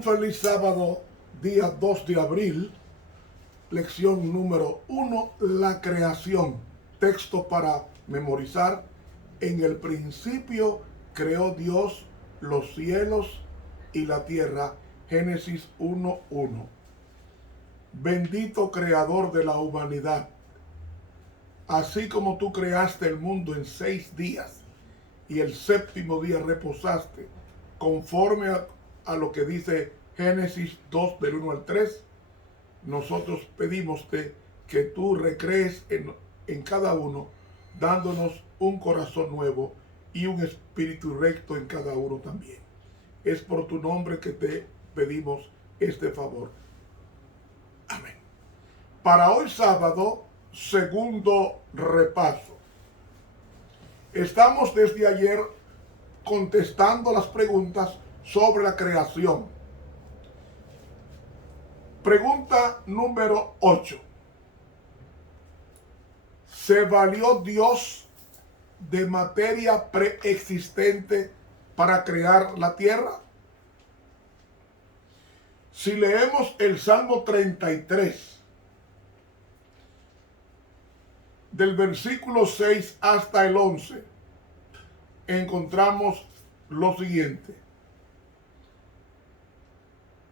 Un feliz sábado, día 2 de abril, lección número 1, la creación. Texto para memorizar. En el principio creó Dios los cielos y la tierra. Génesis 1:1. Bendito creador de la humanidad. Así como tú creaste el mundo en 6 días y el séptimo día reposaste, conforme a lo que dice Génesis 2 del 1 al 3, nosotros pedimoste que tú recrees en cada uno, dándonos un corazón nuevo y un espíritu recto en cada uno también. Es por tu nombre que te pedimos este favor. Amén. Para hoy sábado, segundo repaso. Estamos desde ayer contestando las preguntas sobre la creación. Pregunta número 8. ¿Se valió Dios de materia preexistente para crear la tierra? Si leemos el Salmo 33, del versículo 6 hasta el 11, encontramos lo siguiente.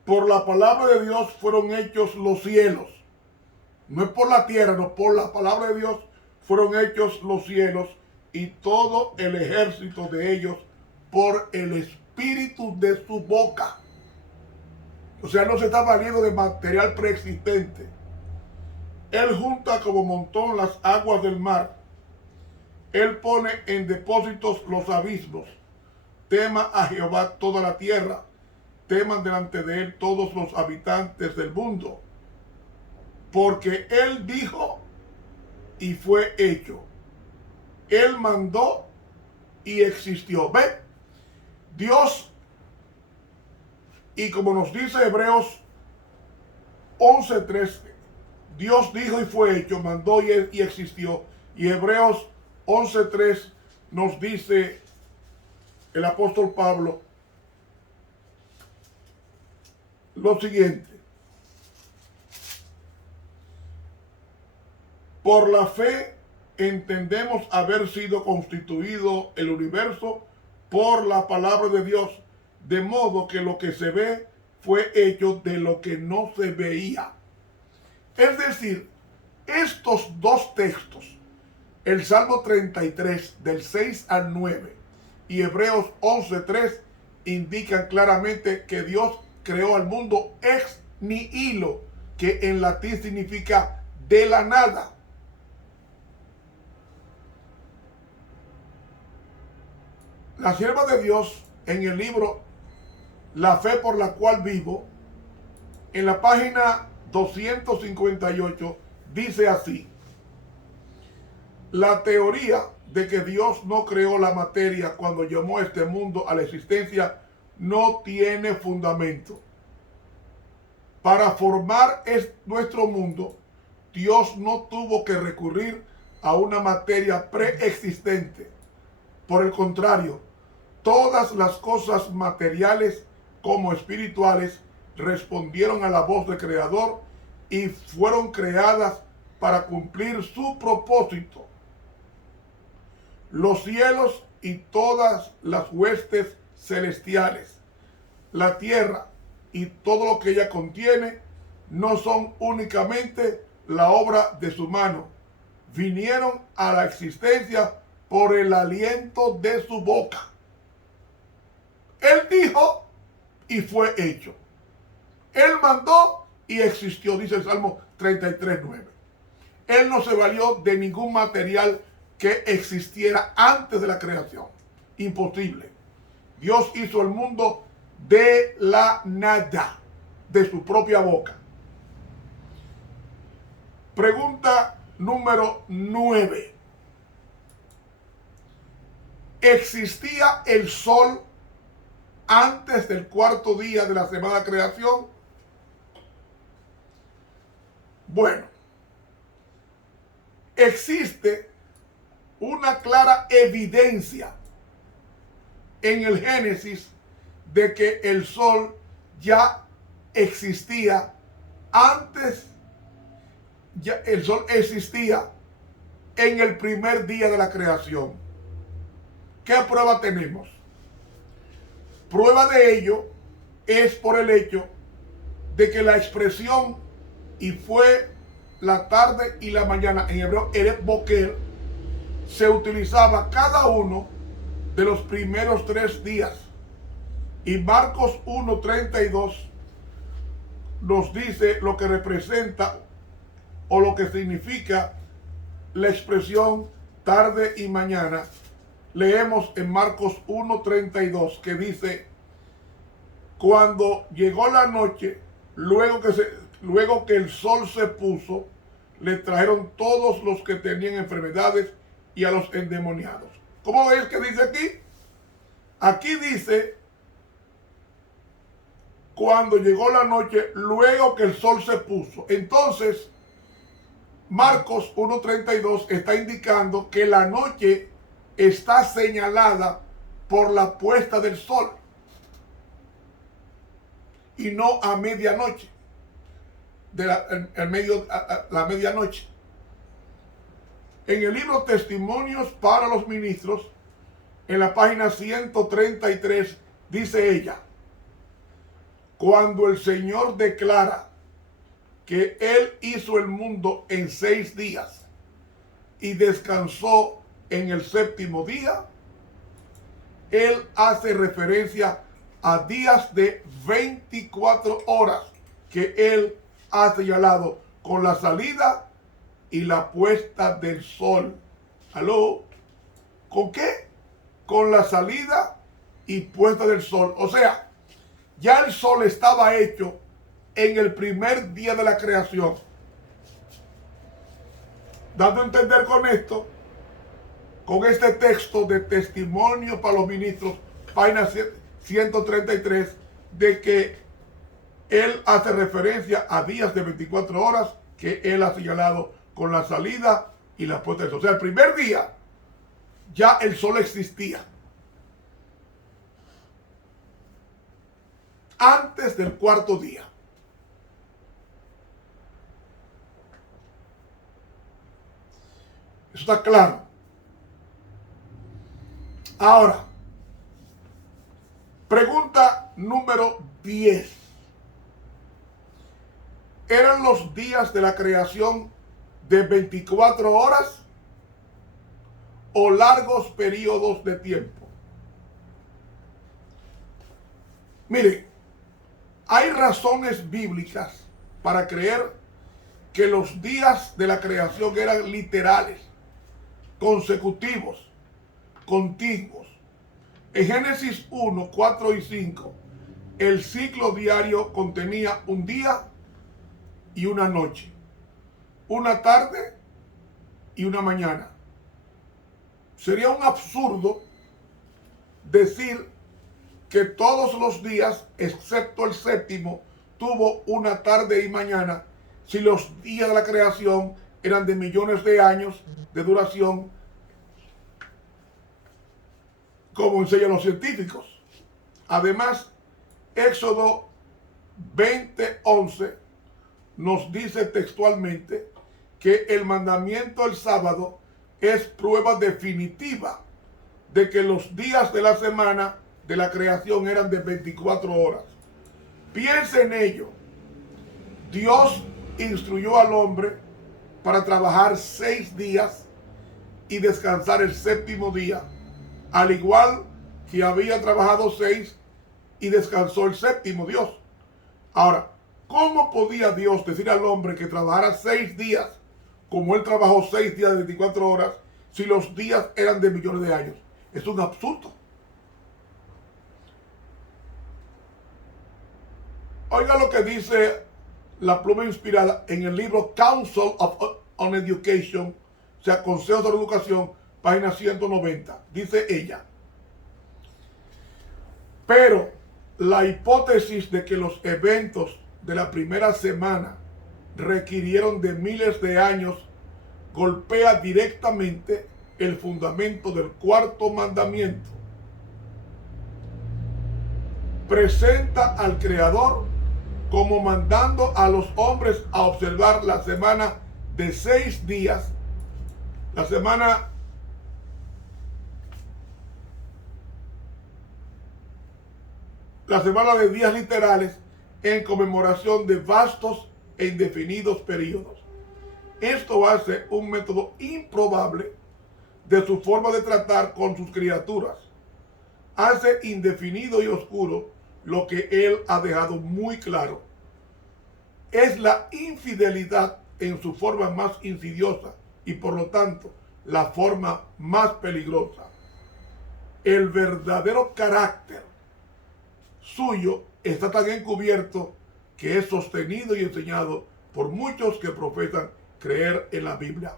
Por la palabra de Dios fueron hechos los cielos. No es por la tierra, no, por la palabra de Dios fueron hechos los cielos y todo el ejército de ellos por el espíritu de su boca. O sea, no se está valiendo de material preexistente. Él junta como montón las aguas del mar. Él pone en depósitos los abismos. Tema a Jehová toda la tierra. Teman delante de él todos los habitantes del mundo. Porque él dijo y fue hecho. Él mandó y existió. ¿Ve? Dios, y como nos dice Hebreos 11:3, Dios dijo y fue hecho, mandó y existió. Y Hebreos 11:3 nos dice el apóstol Pablo lo siguiente. Por la fe entendemos haber sido constituido el universo por la palabra de Dios, de modo que lo que se ve fue hecho de lo que no se veía. Es decir, estos dos textos, el Salmo 33 del 6 al 9 y Hebreos 11:3, indican claramente que Dios creó al mundo ex nihilo, que en latín significa de la nada. La sierva de Dios, en el libro La fe por la cual vivo, en la página 258, dice así: la teoría de que Dios no creó la materia cuando llamó a este mundo a la existencia no tiene fundamento. Para formar nuestro mundo, Dios no tuvo que recurrir a una materia preexistente. Por el contrario, todas las cosas materiales como espirituales respondieron a la voz del Creador y fueron creadas para cumplir su propósito. Los cielos y todas las huestes celestiales, la tierra y todo lo que ella contiene, no son únicamente la obra de su mano. Vinieron a la existencia por el aliento de su boca. Él dijo y fue hecho. Él mandó y existió, dice el Salmo 33:9. Él no se valió de ningún material que existiera antes de la creación. Imposible. Dios hizo el mundo de la nada, de su propia boca. Pregunta número 9. ¿Existía el sol antes del cuarto día de la semana de creación? Bueno, existe una clara evidencia en el Génesis de que el sol ya existía antes, ya el sol existía en el primer día de la creación. ¿Qué prueba tenemos? Prueba de ello es por el hecho de que la expresión "y fue la tarde y la mañana" en hebreo Erev Boker se utilizaba cada uno de los primeros 3 días. Y Marcos 1:32 nos dice lo que representa o lo que significa la expresión tarde y mañana. Leemos en Marcos 1:32 que dice: cuando llegó la noche, luego que el sol se puso, le trajeron todos los que tenían enfermedades y a los endemoniados. ¿Cómo es que dice aquí? Aquí dice: cuando llegó la noche, luego que el sol se puso. Entonces, Marcos 1:32 está indicando que la noche está señalada por la puesta del sol y no a medianoche, la medianoche. En el libro Testimonios para los Ministros, en la página 133, dice ella: cuando el Señor declara que Él hizo el mundo en 6 días y descansó en el 7º día, Él hace referencia a días de 24 horas que Él ha señalado con la salida y la puesta del sol. ¿Aló? ¿Con qué? Con la salida y puesta del sol. O sea, ya el sol estaba hecho en el primer día de la creación. Dando a entender con esto, con este texto de Testimonio para los Ministros, página 133, de que Él hace referencia a días de 24 horas que Él ha señalado con la salida y la puesta del sol. O sea, el primer día ya el sol existía. Antes del 4º día. Eso está claro. Ahora, pregunta número 10. ¿Eran los días de la creación de 24 horas o largos periodos de tiempo? Miren, hay razones bíblicas para creer que los días de la creación eran literales, consecutivos, contiguos. En Génesis 1, 4 y 5, el ciclo diario contenía un día y una noche, una tarde y una mañana. Sería un absurdo decir que todos los días, excepto el 7º, tuvo una tarde y mañana, si los días de la creación eran de millones de años de duración, como enseñan los científicos. Además, Éxodo 20:11 nos dice textualmente que el mandamiento del sábado es prueba definitiva de que los días de la semana de la creación eran de 24 horas. Piensa en ello. Dios instruyó al hombre para trabajar 6 días y descansar el 7º día, al igual que había trabajado 6 y descansó el 7º Dios. Ahora, ¿cómo podía Dios decir al hombre que trabajara 6 días, como él trabajó 6 días de 24 horas, si los días eran de millones de años? Es un absurdo. Oiga lo que dice la pluma inspirada en el libro Council on Education, o sea, Consejo sobre Educación, página 190. Dice ella: pero la hipótesis de que los eventos de la primera semana requirieron de miles de años golpea directamente el fundamento del 4º mandamiento. presenta al Creador como mandando a los hombres a observar la semana de 6 días, la semana de días literales, en conmemoración de vastos e indefinidos periodos. Esto hace un método improbable de su forma de tratar con sus criaturas. Hace indefinido y oscuro lo que él ha dejado muy claro. Es la infidelidad en su forma más insidiosa y por lo tanto la forma más peligrosa. El verdadero carácter suyo está tan encubierto que es sostenido y enseñado por muchos que profesan creer en la Biblia.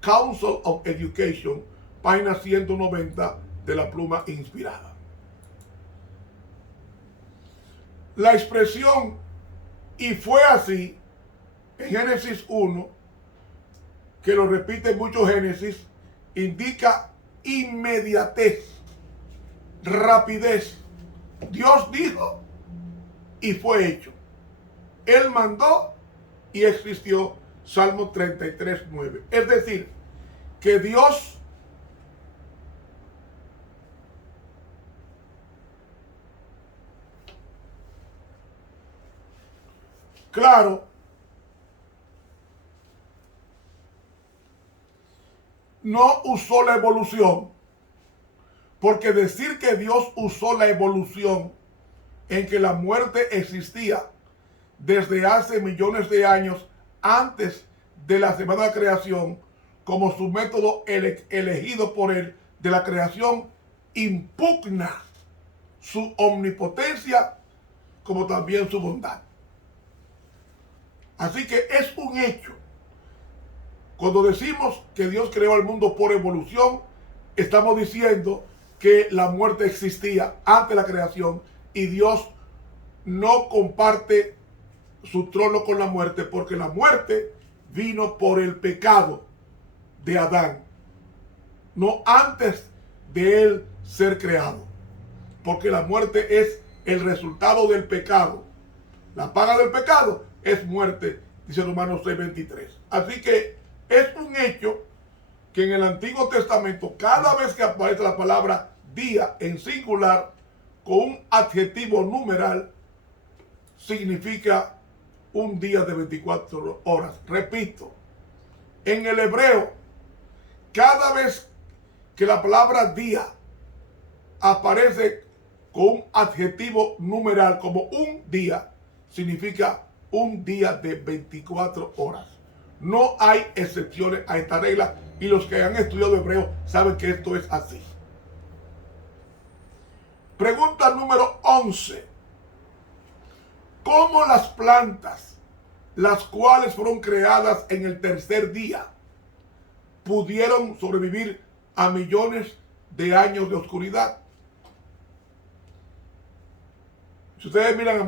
Council of Education, página 190 de la Pluma Inspirada. La expresión "y fue así" en Génesis 1, que lo repite mucho Génesis, indica inmediatez, rapidez. Dios dijo y fue hecho. Él mandó y existió. Salmo 33:9. Es decir, que Dios claro, no usó la evolución, porque decir que Dios usó la evolución en que la muerte existía desde hace millones de años antes de la semana de creación como su método elegido por él de la creación, impugna su omnipotencia como también su bondad. Así que es un hecho. Cuando decimos que Dios creó el mundo por evolución, estamos diciendo que la muerte existía antes de la creación y Dios no comparte su trono con la muerte, porque la muerte vino por el pecado de Adán, no antes de él ser creado, porque la muerte es el resultado del pecado. La paga del pecado es muerte, dice Romanos 6:23. Así que es un hecho que en el Antiguo Testamento, cada vez que aparece la palabra día en singular con un adjetivo numeral, significa un día de 24 horas. Repito, en el hebreo, cada vez que la palabra día aparece con un adjetivo numeral como un día, significa un día de 24 horas. No hay excepciones a esta regla y los que han estudiado hebreo saben que esto es así. Pregunta número 11. ¿Cómo las plantas, las cuales fueron creadas en el tercer día, pudieron sobrevivir a millones de años de oscuridad? Si ustedes miran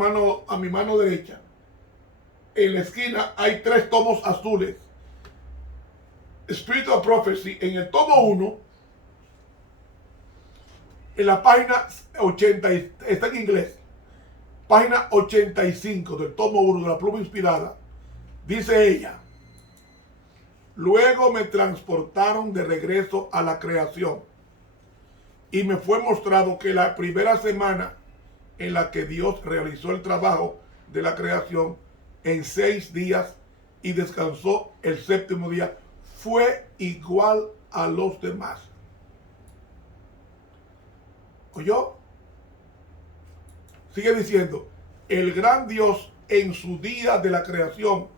a mi mano derecha, en la esquina hay 3 tomos azules. Spirit of Prophecy, en el tomo 1, en la página 80, está en inglés, página 85 del tomo 1 de la Pluma Inspirada, dice ella: luego me transportaron de regreso a la creación y me fue mostrado que la primera semana en la que Dios realizó el trabajo de la creación en 6 días y descansó el séptimo día fue igual a los demás. ¿Oyó? Sigue diciendo: el gran Dios en su día de la creación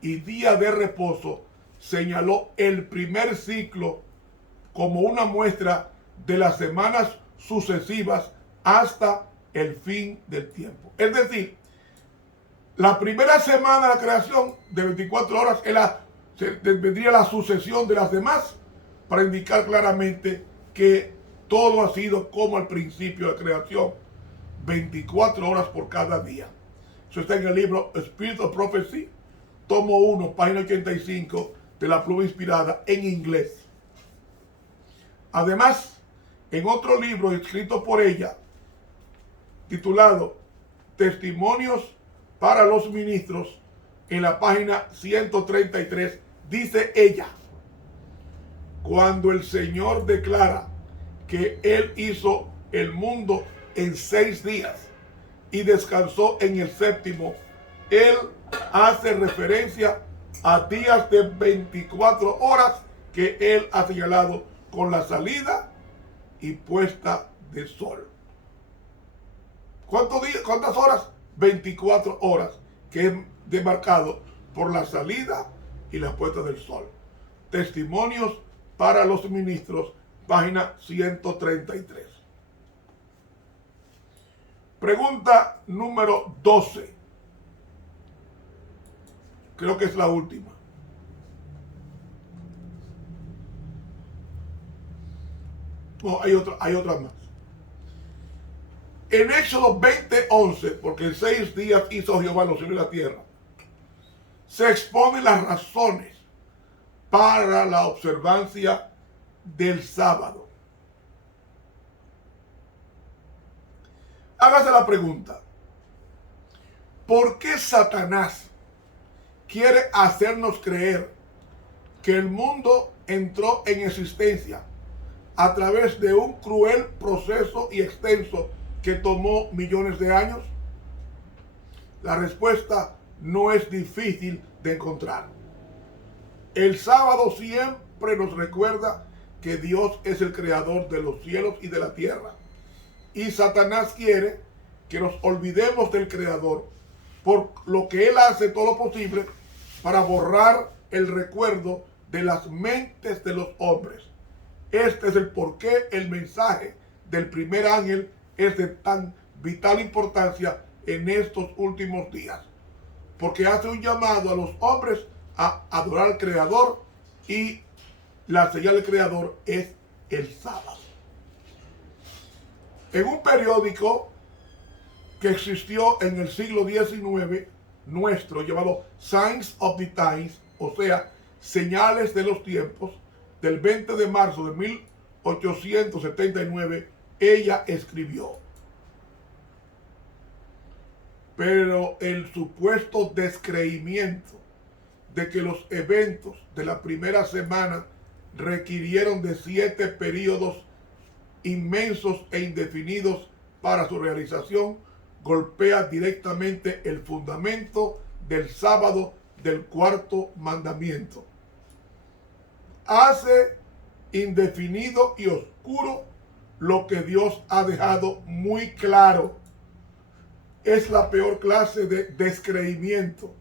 y día de reposo señaló el primer ciclo como una muestra de las semanas sucesivas hasta el fin del tiempo. Es decir, la primera semana de la creación de 24 horas vendría la sucesión de las demás para indicar claramente que todo ha sido como al principio de la creación, 24 horas por cada día. Eso está en el libro Spirit of Prophecy, tomo 1, página 85 de la Pluma Inspirada en inglés. Además, en otro libro escrito por ella, titulado Testimonios para los Ministros, en la página 133, dice ella: cuando el Señor declara que Él hizo el mundo en 6 días y descansó en el séptimo, Él hace referencia a días de 24 horas que Él ha señalado con la salida y puesta del sol. ¿Cuántas horas? 24 horas, que es demarcado por la salida y la puesta del sol. Testimonios para los Ministros, página 133. Pregunta número 12. Creo que es la última. No, hay otra más. En Éxodo 20:11, porque en 6 días hizo Jehová los cielos y la tierra, se exponen las razones para la observancia del sábado. Hágase la pregunta: ¿por qué Satanás quiere hacernos creer que el mundo entró en existencia a través de un cruel proceso y extenso que tomó millones de años? La respuesta no es difícil de encontrar. El sábado siempre nos recuerda que Dios es el creador de los cielos y de la tierra. Y Satanás quiere que nos olvidemos del creador, por lo que él hace todo lo posible para borrar el recuerdo de las mentes de los hombres. Este es el porqué el mensaje del primer ángel es de tan vital importancia en estos últimos días, porque hace un llamado a los hombres a adorar al Creador, y la señal del Creador es el sábado. En un periódico que existió en el siglo XIX nuestro, llamado Signs of the Times, o sea, Señales de los Tiempos, del 20 de marzo de 1879, ella escribió: pero el supuesto descreimiento de que los eventos de la primera semana requirieron de 7 periodos inmensos e indefinidos para su realización golpea directamente el fundamento del sábado del cuarto mandamiento. Hace indefinido y oscuro lo que Dios ha dejado muy claro. Es la peor clase de descreimiento,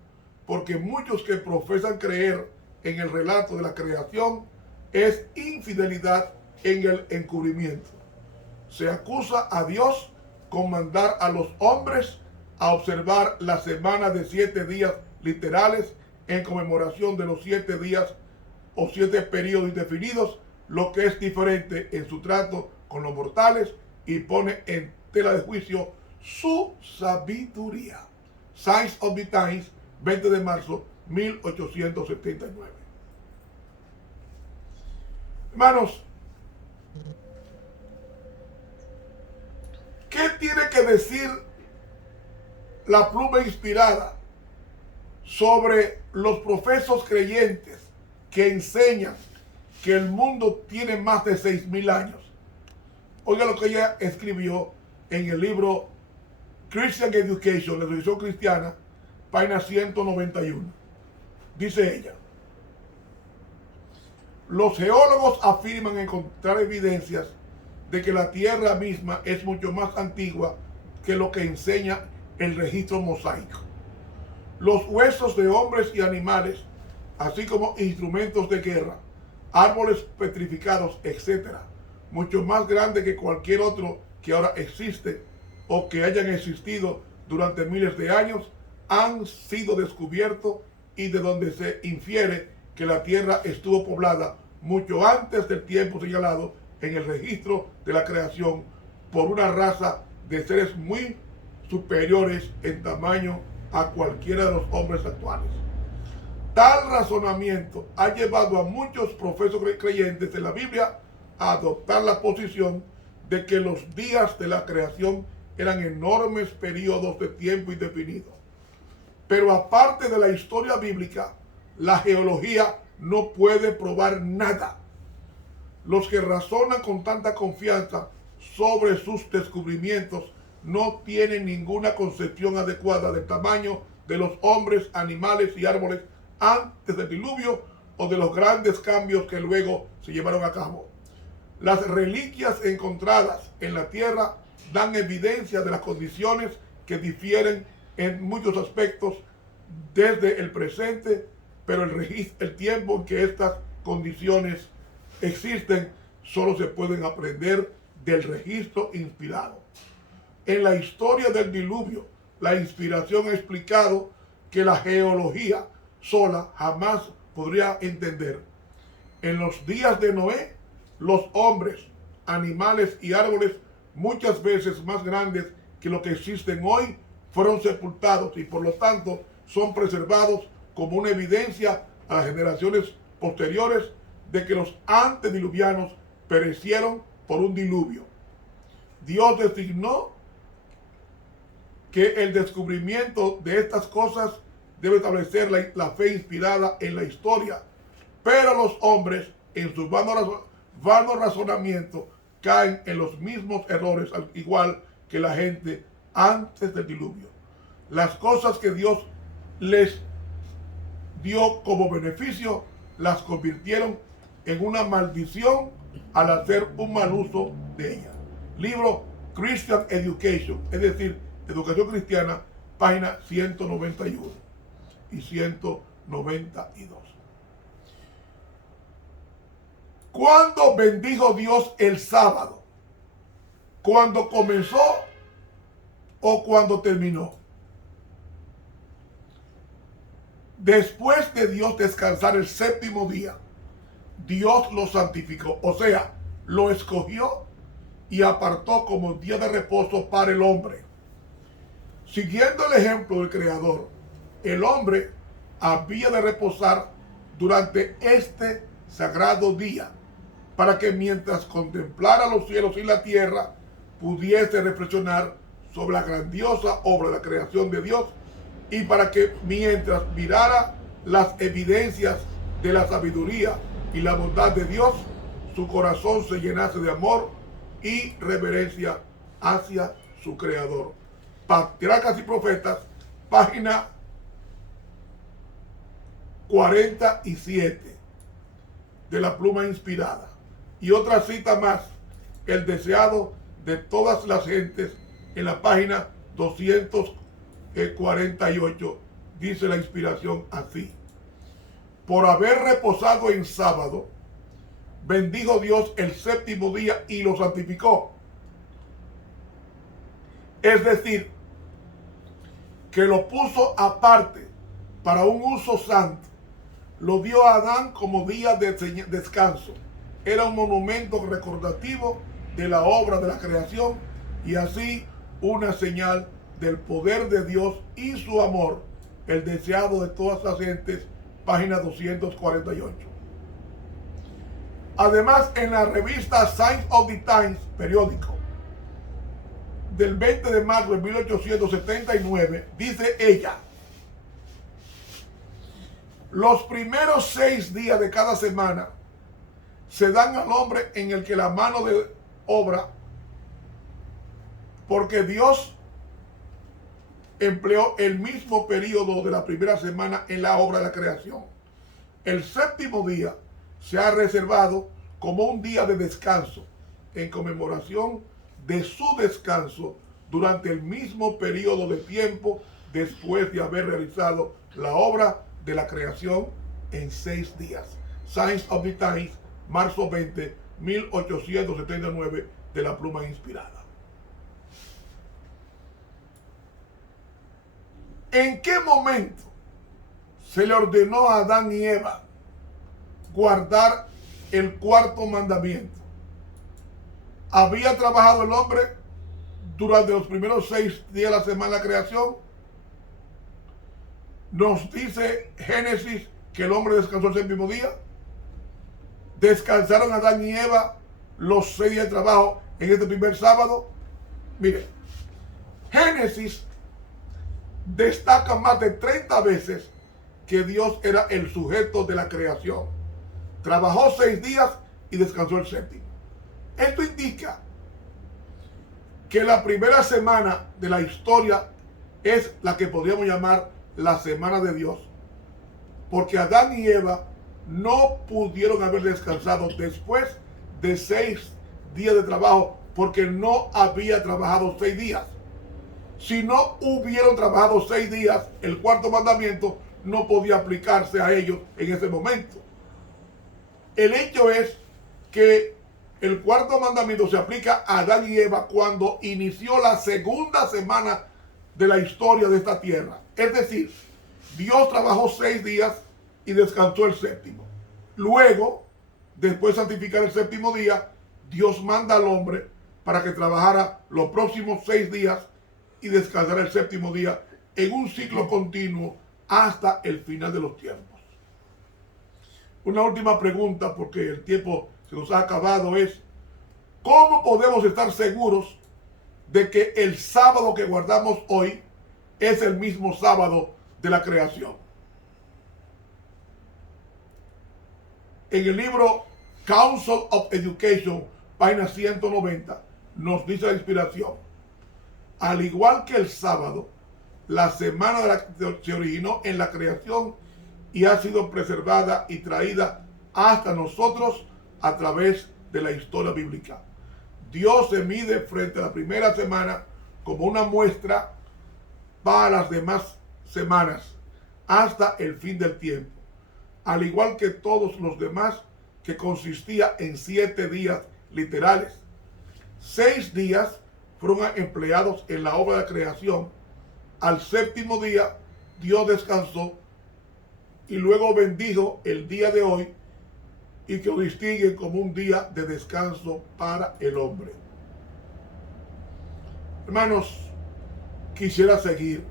porque muchos que profesan creer en el relato de la creación es infidelidad en el encubrimiento. Se acusa a Dios con mandar a los hombres a observar la semana de 7 días literales en conmemoración de los 7 días o 7 periodos indefinidos, lo que es diferente en su trato con los mortales y pone en tela de juicio su sabiduría. Signs of the Times, 20 de marzo 1879. Hermanos, ¿qué tiene que decir la pluma inspirada sobre los profesos creyentes que enseñan que el mundo tiene más de 6,000 años? Oiga lo que ella escribió en el libro Christian Education, la educación cristiana, página 191. Dice ella: los geólogos afirman encontrar evidencias de que la tierra misma es mucho más antigua que lo que enseña el registro mosaico. Los huesos de hombres y animales, así como instrumentos de guerra, árboles petrificados, etc., mucho más grandes que cualquier otro que ahora existe o que hayan existido durante miles de años, han sido descubiertos, y de donde se infiere que la tierra estuvo poblada mucho antes del tiempo señalado en el registro de la creación por una raza de seres muy superiores en tamaño a cualquiera de los hombres actuales. Tal razonamiento ha llevado a muchos profesos creyentes en la Biblia a adoptar la posición de que los días de la creación eran enormes periodos de tiempo indefinido. Pero aparte de la historia bíblica, la geología no puede probar nada. Los que razonan con tanta confianza sobre sus descubrimientos no tienen ninguna concepción adecuada del tamaño de los hombres, animales y árboles antes del diluvio o de los grandes cambios que luego se llevaron a cabo. Las reliquias encontradas en la tierra dan evidencia de las condiciones que difieren en muchos aspectos desde el presente, pero el tiempo en que estas condiciones existen solo se pueden aprender del registro inspirado. En la historia del diluvio, la inspiración ha explicado que la geología sola jamás podría entender. En los días de Noé, los hombres, animales y árboles muchas veces más grandes que lo que existen hoy fueron sepultados y por lo tanto son preservados como una evidencia a las generaciones posteriores de que los antediluvianos perecieron por un diluvio. Dios designó que el descubrimiento de estas cosas debe establecer la fe inspirada en la historia, pero los hombres en su vano razonamiento caen en los mismos errores, al igual que la gente antes del diluvio. Las cosas que Dios les dio como beneficio las convirtieron en una maldición al hacer un mal uso de ellas. Libro Christian Education, es decir, Educación Cristiana, página 191 y 192. ¿Cuándo bendijo Dios el sábado? ¿Cuándo comenzó o cuando terminó? Después de Dios descansar el séptimo día, Dios lo santificó, o sea, lo escogió y apartó como día de reposo para el hombre. Siguiendo el ejemplo del Creador, el hombre había de reposar durante este sagrado día, para que mientras contemplara los cielos y la tierra, pudiese reflexionar sobre la grandiosa obra de la creación de Dios, y para que mientras mirara las evidencias de la sabiduría y la bondad de Dios, su corazón se llenase de amor y reverencia hacia su Creador. Patriarcas y Profetas, página 47 de la pluma inspirada. Y otra cita más, el deseado de todas las gentes, en la página 248, dice la inspiración así: por haber reposado en sábado, bendijo Dios el séptimo día y lo santificó. Es decir, que lo puso aparte para un uso santo. Lo dio a Adán como día de descanso. Era un monumento recordativo de la obra de la creación y así una señal del poder de Dios y su amor, el deseado de todas las gentes, página 248. Además, en la revista Signs of the Times, periódico, del 20 de marzo de 1879, dice ella: los primeros 6 días de cada semana se dan al hombre en el que la mano de obra, porque Dios empleó el mismo periodo de la primera semana en la obra de la creación. El séptimo día se ha reservado como un día de descanso en conmemoración de su descanso durante el mismo periodo de tiempo después de haber realizado la obra de la creación en 6 días. Signs of the Times, marzo 20, 1879, de la pluma inspirada. ¿En qué momento se le ordenó a Adán y Eva guardar el cuarto mandamiento? ¿Había trabajado el hombre durante los primeros 6 días de la semana de la creación? Nos dice Génesis que el hombre descansó el séptimo día. ¿Descansaron Adán y Eva los 6 días de trabajo en este primer sábado? Mire, Génesis destaca más de 30 veces que Dios era el sujeto de la creación. Trabajó 6 días y descansó el séptimo. Esto indica que la primera semana de la historia es la que podríamos llamar la semana de Dios, porque Adán y Eva no pudieron haber descansado después de 6 días de trabajo, porque no había trabajado 6 días. Si no hubieron trabajado 6 días, el cuarto mandamiento no podía aplicarse a ellos en ese momento. El hecho es que el cuarto mandamiento se aplica a Adán y Eva cuando inició la segunda semana de la historia de esta tierra. Es decir, Dios trabajó 6 días y descansó el séptimo. Luego, después de santificar el séptimo día, Dios manda al hombre para que trabajara los próximos 6 días y descansara el séptimo día en un ciclo continuo hasta el final de los tiempos. Una última pregunta, porque el tiempo se nos ha acabado, es: ¿cómo podemos estar seguros de que el sábado que guardamos hoy es el mismo sábado de la creación? En el libro Council of Education, página 190, nos dice la inspiración: al igual que el sábado, la semana se originó en la creación y ha sido preservada y traída hasta nosotros a través de la historia bíblica. Dios se mide frente a la primera semana como una muestra para las demás semanas hasta el fin del tiempo, al igual que todos los demás, que consistía en 7 días literales. 6 días fueron empleados en la obra de creación. Al séptimo día Dios descansó y luego bendijo el día de hoy, y que lo distinguen como un día de descanso para el hombre. Hermanos, quisiera seguir.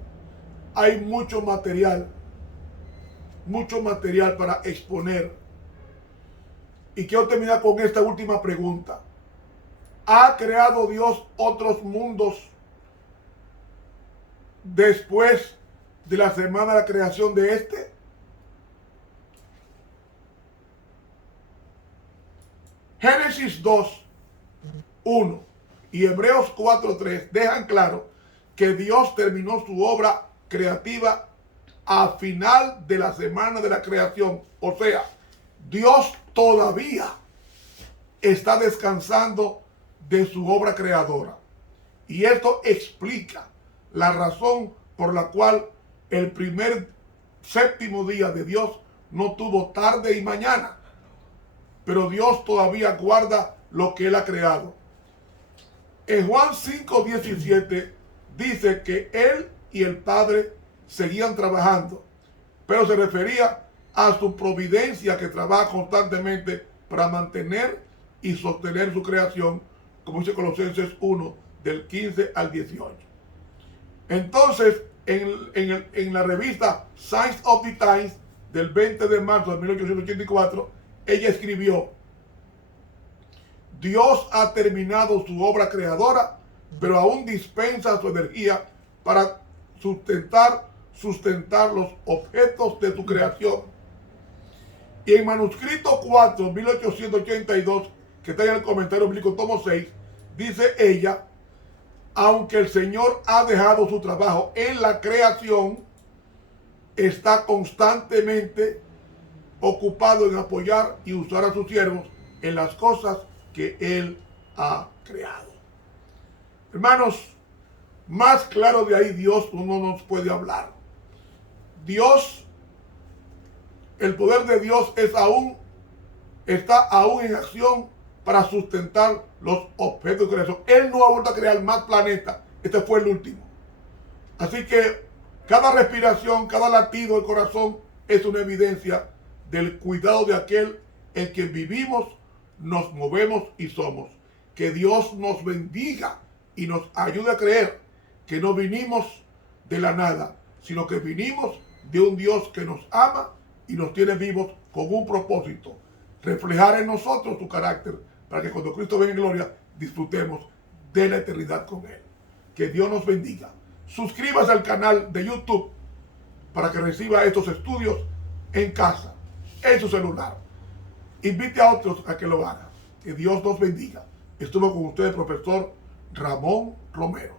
Hay mucho material para exponer. Y quiero terminar con esta última pregunta: ¿ha creado Dios otros mundos después de la semana de la creación de este? Génesis 2:1 y Hebreos 4:3 dejan claro que Dios terminó su obra creativa a final de la semana de la creación. O sea, Dios todavía está descansando de su obra creadora. Y esto explica la razón por la cual el primer séptimo día de Dios no tuvo tarde y mañana. Pero Dios todavía guarda lo que Él ha creado. En Juan 5:17 dice que Él y el Padre seguían trabajando, pero se refería a su providencia, que trabaja constantemente para mantener y sostener su creación, como dice Colosenses 1, del 15 al 18. Entonces, en la revista Science of the Times del 20 de marzo de 1884, ella escribió: Dios ha terminado su obra creadora, pero aún dispensa su energía para sustentar los objetos de su creación. Y en manuscrito 4, 1882, que está en el comentario bíblico tomo 6, dice ella: aunque el Señor ha dejado su trabajo en la creación, está constantemente ocupado en apoyar y usar a sus siervos en las cosas que Él ha creado. Hermanos, más claro de ahí Dios no nos puede hablar. Dios, el poder de Dios está aún en acción para sustentar los objetos de creación. Él no ha vuelto a crear más planetas. Este fue el último. Así que cada respiración, cada latido del corazón es una evidencia del cuidado de aquel en quien vivimos, nos movemos y somos. Que Dios nos bendiga y nos ayude a creer que no vinimos de la nada, sino que vinimos de un Dios que nos ama y nos tiene vivos con un propósito: reflejar en nosotros su carácter, para que cuando Cristo venga en gloria disfrutemos de la eternidad con Él. Que Dios nos bendiga. Suscríbase al canal de YouTube para que reciba estos estudios en casa, en su celular. Invite a otros a que lo hagan. Que Dios nos bendiga. Estuvo con ustedes el profesor Ramón Romero.